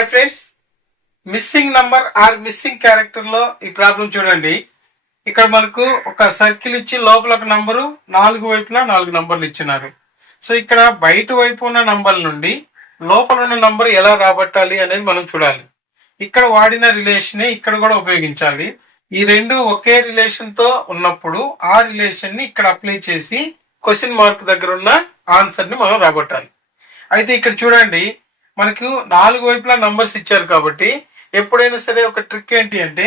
Hi friends, missing number or missing character లో ఈ problem చూడండి. ఇక్కడ మనకు ఒక సర్కిల్ ఇచ్చి లోపల ఒక నంబరు, నాలుగు వైపులా 4 నంబర్లు ఇచ్చినారు. సో ఇక్కడ బయట వైపు ఉన్న నంబర్ నుండి లోపల ఉన్న నంబర్ ఎలా రాబట్టాలి అనేది మనం చూడాలి. ఇక్కడ వాడిన రిలేషన్ ఇక్కడ కూడా ఉపయోగించాలి. ఈ రెండు ఒకే రిలేషన్ తో ఉన్నప్పుడు ఆ రిలేషన్ ని ఇక్కడ అప్లై చేసి క్వశ్చన్ మార్క్ దగ్గర ఉన్న ఆన్సర్ ని మనం రాబట్టాలి. అయితే ఇక్కడ చూడండి, మనకు 4 వైపులా నంబర్స్ ఇచ్చారు కాబట్టి ఎప్పుడైనా సరే ఒక ట్రిక్ ఏంటి అంటే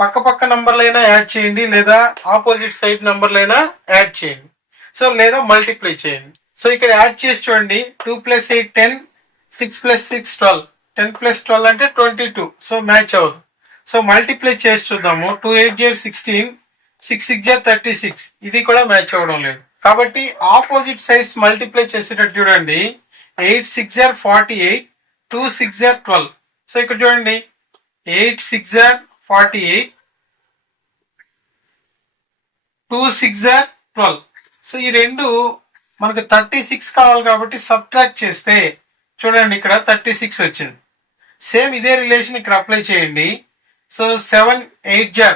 పక్క పక్క నంబర్లైనా యాడ్ చేయండి, లేదా ఆపోజిట్ సైడ్ నంబర్లైనా యాడ్ చేయండి. సో లేదా మల్టిప్లై చేయండి. సో ఇక్కడ యాడ్ చేసి చూడండి, 2 + 8 10, 6 + 6 12, 10 + 12 అంటే 22. సో మ్యాచ్ అవ్వదు. సో మల్టిప్లై చేసి చూద్దాము. 2 8 × 16, 6 6 × 36. ఇది కూడా మ్యాచ్ అవ్వడం లేదు. కాబట్టి ఆపోజిట్ సైడ్స్ మల్టిప్లై చేసేటట్టు చూడండి. 8 6 × 48, 2 6 × 12. సో ఇక్కడ చూడండి, 8 6 × 48, 2 6 × 12. సో ఈ రెండు మనకు 36 కావాలి కాబట్టి సబ్ట్రాక్ట్ చేస్తే చూడండి ఇక్కడ 36 వచ్చింది. సేమ్ ఇదే రిలేషన్ ఇక్కడ అప్లై చేయండి. సో 7 8 ×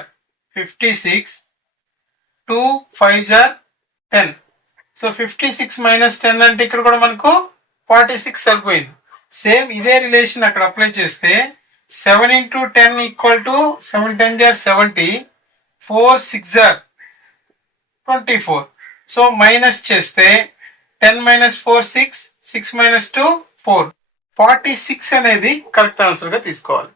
56, 2 5 × 10. సో 56 - 10 అంటే ఇక్కడ కూడా మనకు 46 సరిపోయింది. సేమ్ ఇదే రిలేషన్ అక్కడ అప్లై చేస్తే 7 × 10 = 7 10 × 70, 4 6 × 24. సో మైనస్ చేస్తే 10 - 4 6, 6 - 2 4. 46 అనేది కరెక్ట్ ఆన్సర్ గా తీసుకోవాలి.